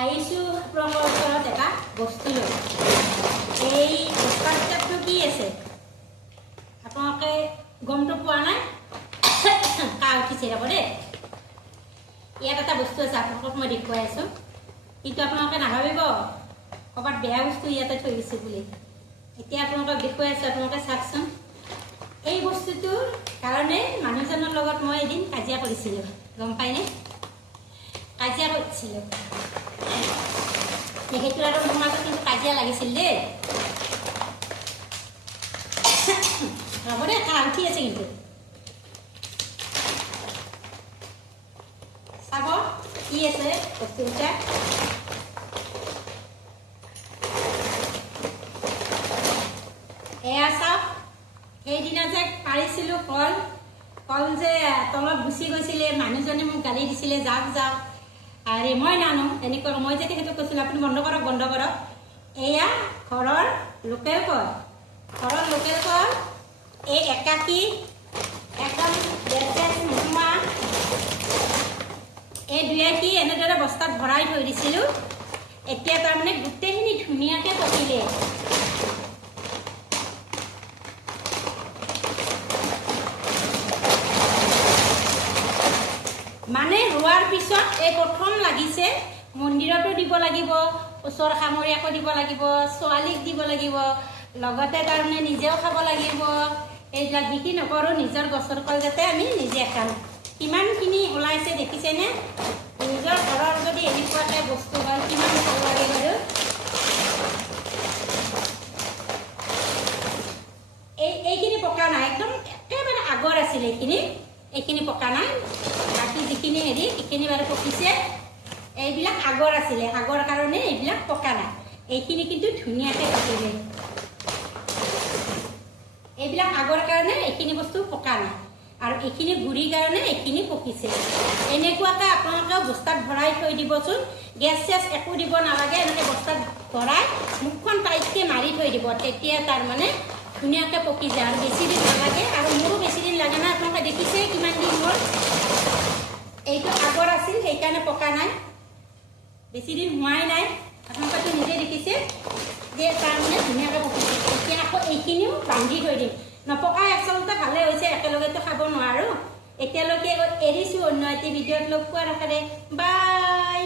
আহিছোঁ আপোনালোকৰ ওচৰত এটা বস্তু লৈ। এই বস্তাৰ ভিতৰতনো কি আছে আপোনালোকে গমটো পোৱা নাই? কাহ উঠিছে ৰ'ব দেই। ইয়াত এটা বস্তু আছে আপোনালোকক মই দেখুৱাই আছোঁ, কিন্তু আপোনালোকে নাভাবিব ক'ৰবাত বেয়া বস্তু ইয়াতে থৈ দিছোঁ বুলি। এতিয়া আপোনালোকক দেখুৱাই আছোঁ, আপোনালোকে চাওকচোন। এই বস্তুটোৰ কাৰণে মানুহজনৰ লগত মই এদিন কাজিয়া কৰিছিলোঁ, গম পায়নে? কাজিয়া কৰিছিলোঁ, সেইটো আৰু মোৰ মাজত কিন্তু কাজিয়া লাগিছিল দেই। ৰ'ব দেই, কাহ উঠি আছে কিন্তু। চাব কি আছে বস্তুকেইটা। এয়া চাওক, সেইদিনা যে পাৰিছিলোঁ কল যে তলত গুচি গৈছিলে, মানুহজনে মোক গালি দিছিলে যাওক যাওক, আৰে মই নানো এনেকৈ। মই যে তেখেতক কৈছিলোঁ আপুনি বন্ধ কৰক বন্ধ কৰক। এয়া ঘৰৰ লোকেল কল, ঘৰৰ লোকেল কল। এই একাশী একদম নোহোৱা এই 82 এনেদৰে বস্তাত ভৰাই থৈ দিছিলোঁ। এতিয়া তাৰমানে গোটেইখিনি ধুনীয়াকৈ পকিলে। মানে ৰোৱাৰ পিছত এই প্ৰথম লাগিছে, মন্দিৰতো দিব লাগিব, ওচৰ সামৰীয়াকো দিব লাগিব, ছোৱালীক দিব লাগিব, লগতে তাৰমানে নিজেও খাব লাগিব। এইবিলাক বিক্ৰী নকৰোঁ, নিজৰ গছৰ কল যাতে আমি নিজে খাওঁ। কিমানখিনি ওলাইছে দেখিছেনে? নিজৰ ঘৰৰ যদি এনেকুৱাকৈ বস্তু হয় কিমান ভাল লাগে বাৰু। এইখিনি পকা নাই, একদম একেবাৰে আগৰ আছিলে এইখিনি পকা নাই। বাকী যিখিনি এইখিনি বাৰু পকিছে। এইবিলাক আগৰ আছিলে, আগৰ কাৰণে এইবিলাক পকা নাই। এইখিনি কিন্তু ধুনীয়াকৈ পকিলে। এইবিলাক আগৰ কাৰণে এইখিনি বস্তু পকা নাই, আৰু এইখিনি গুড়িৰ কাৰণে এইখিনি পকিছে। এনেকুৱাকৈ আপোনালোকেও বস্তাত ভৰাই থৈ দিবচোন। গেছ চেছ একো দিব নালাগে, এনেকৈ বস্তাত ভৰাই মুখখন টাইটকৈ মাৰি থৈ দিব, তেতিয়া তাৰমানে ধুনীয়াকৈ পকি যায় আৰু বেছি দিন নালাগে। আৰু মোৰো বেছি দিন লাগে না, আপোনালোকে দেখিছে কিমান দিন হ'ল। এইটো আগৰ আছিল সেইকাৰণে পকা নাই, বেছি দিন হোৱাই নাই। আপোনালোকেতো নিজে দেখিছে যে তাৰমানে ধুনীয়াকৈ পকিছে। এতিয়া আকৌ এইখিনিও বান্ধি থৈ দিম। নপকাই আচলতে ভালে হৈছে, একেলগেতো খাব নোৱাৰোঁ। এতিয়ালৈকে এৰিছোঁ, অন্য এটি ভিডিঅ'ত লগ পোৱাৰ আশাৰে। বাই।